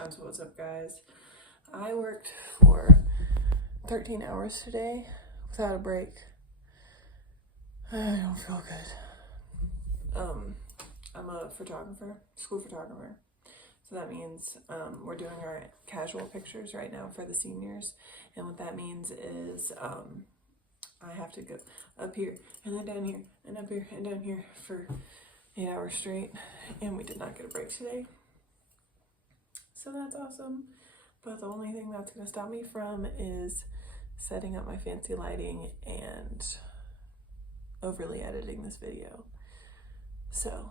down, so what's up, guys? I worked for 13 hours today without a break. I don't feel good. I'm a photographer, school photographer. So that means we're doing our casual pictures right now for the seniors. And what that means is I have to go up here and then down here and up here and down here for 8 hours straight. And we did not get a break today. So that's awesome. But the only thing that's going to stop me from is setting up my fancy lighting and overly editing this video. So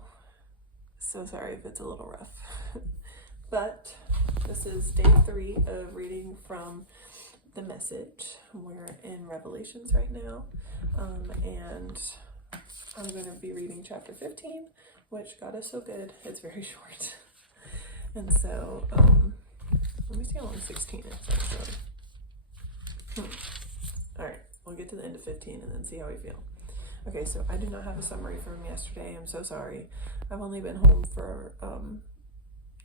sorry if it's a little rough. But this is day 3 of reading from the Message. We're in Revelations right now. And I'm going to be reading chapter 15, which God is so good, it's very short. And so, let me see how long 16 is actually. Alright, we'll get to the end of 15 and then see how we feel. Okay, so I do not have a summary from yesterday. I'm so sorry. I've only been home for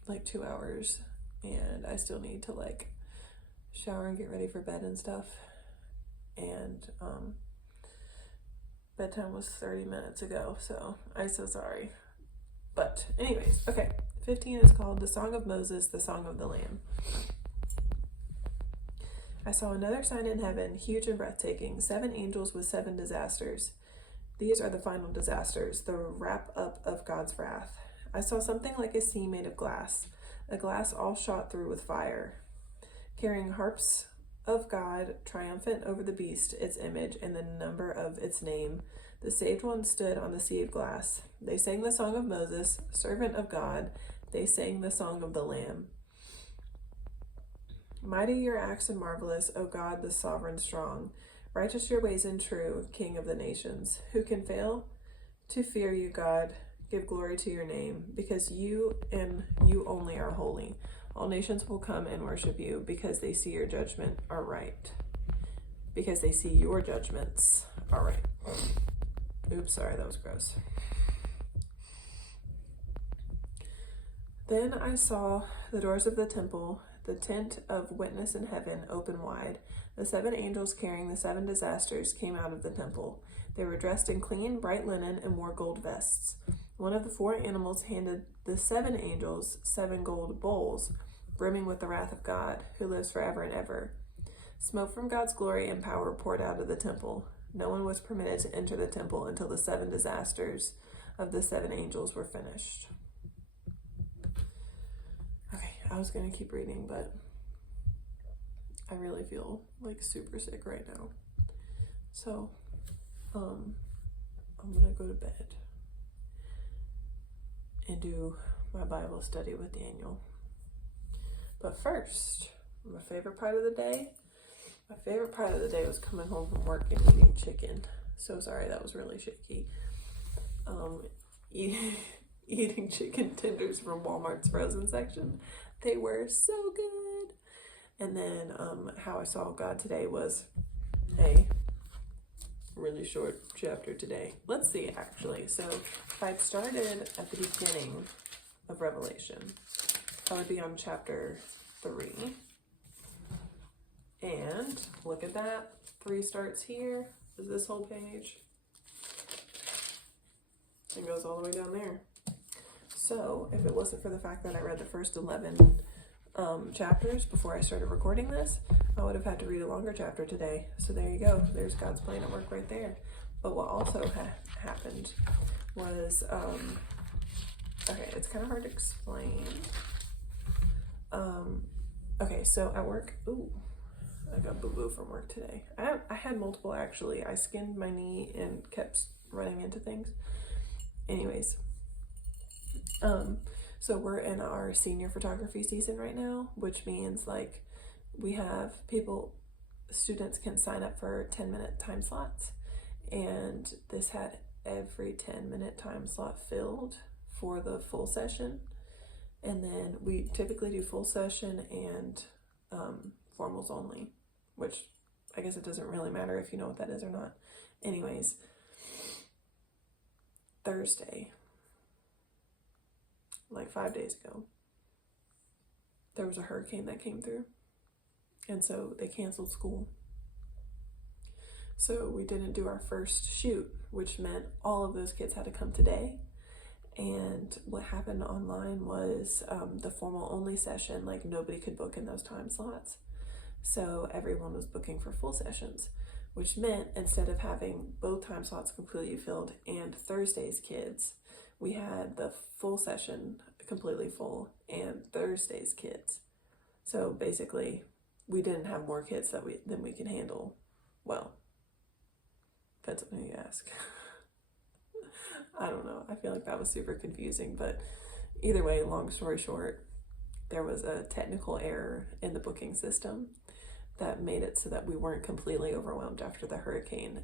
like 2 hours and I still need to like shower and get ready for bed and stuff. And bedtime was 30 minutes ago, so I'm so sorry. But anyways, okay. 15 is called The Song of Moses, the Song of the Lamb. I saw another sign in heaven, huge and breathtaking, 7 angels with 7 disasters. These are the final disasters, the wrap-up of God's wrath. I saw something like a sea made of glass, a glass all shot through with fire, carrying harps of God, triumphant over the beast, its image, and the number of its name. The saved ones stood on the sea of glass. They sang the song of Moses, servant of God. They sang the song of the Lamb. Mighty your acts and marvelous, O God, the sovereign strong. Righteous your ways and true, King of the nations. Who can fail to fear you, God? Give glory to your name, because you and you only are holy. All nations will come and worship you, because they see your judgment are right. Because they see your judgments are right. Oops, sorry, that was gross. Then I saw the doors of the temple, the tent of witness in heaven, open wide. The 7 angels carrying the 7 disasters came out of the temple. They were dressed in clean, bright linen and wore gold vests. One of the 4 animals handed the 7 angels 7 gold bowls, brimming with the wrath of God, who lives forever and ever. Smoke from God's glory and power poured out of the temple. No one was permitted to enter the temple until the 7 disasters of the 7 angels were finished. Okay, I was going to keep reading, but I really feel like super sick right now. So, I'm going to go to bed and do my Bible study with Daniel. But first, my favorite part of the day was coming home from work and eating chicken. So sorry, that was really shaky. Eating chicken tenders from Walmart's frozen section. They were so good. And then how I saw God today was a really short chapter today. Let's see, actually. So if I'd started at the beginning of Revelation, I would be on chapter 3. And look at that. 3 starts here. Is this whole page? And goes all the way down there. So if it wasn't for the fact that I read the first 11 chapters before I started recording this, I would have had to read a longer chapter today. So there you go. There's God's plan at work right there. But what also happened was, okay, it's kind of hard to explain. Okay, so at work, I got boo-boo from work today. I had multiple, actually. I skinned my knee and kept running into things. Anyways, so we're in our senior photography season right now, which means like we have students can sign up for 10-minute time slots, and this had every 10-minute time slot filled for the full session. And then we typically do full session and formals only, which I guess it doesn't really matter if you know what that is or not. Anyways, Thursday, like 5 days ago, there was a hurricane that came through, and so they canceled school. So we didn't do our first shoot, which meant all of those kids had to come today. And what happened online was the formal only session, like nobody could book in those time slots. So everyone was booking for full sessions, which meant instead of having both time slots completely filled and Thursday's kids, we had the full session completely full and Thursday's kids. So basically, we didn't have more kids than we can handle. Well, depends on who you ask. I don't know. I feel like that was super confusing, but either way, long story short, there was a technical error in the booking system that made it so that we weren't completely overwhelmed after the hurricane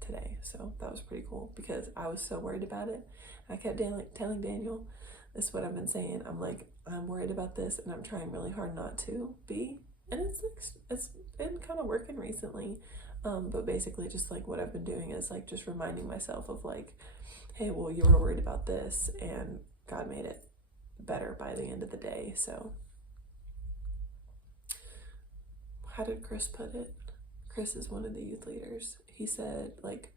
today. So that was pretty cool because I was so worried about it. I kept telling Daniel, this is what I've been saying. I'm like, I'm worried about this and I'm trying really hard not to be. And it's been kind of working recently. But basically just like what I've been doing is like just reminding myself of like, hey, well, you were worried about this and God made it better by the end of the day. So how did Chris put it? Chris is one of the youth leaders. He said like,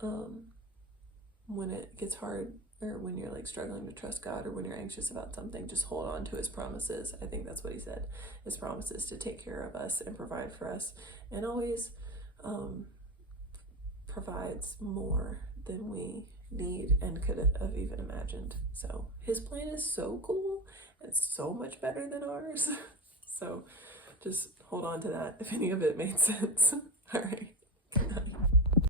when it gets hard or when you're like struggling to trust God or when you're anxious about something, just hold on to his promises. I think that's what he said. His promises to take care of us and provide for us, and always provides more than we need and could have even imagined. So his plan is so cool. It's so much better than ours. So just hold on to that if any of it made sense. All right.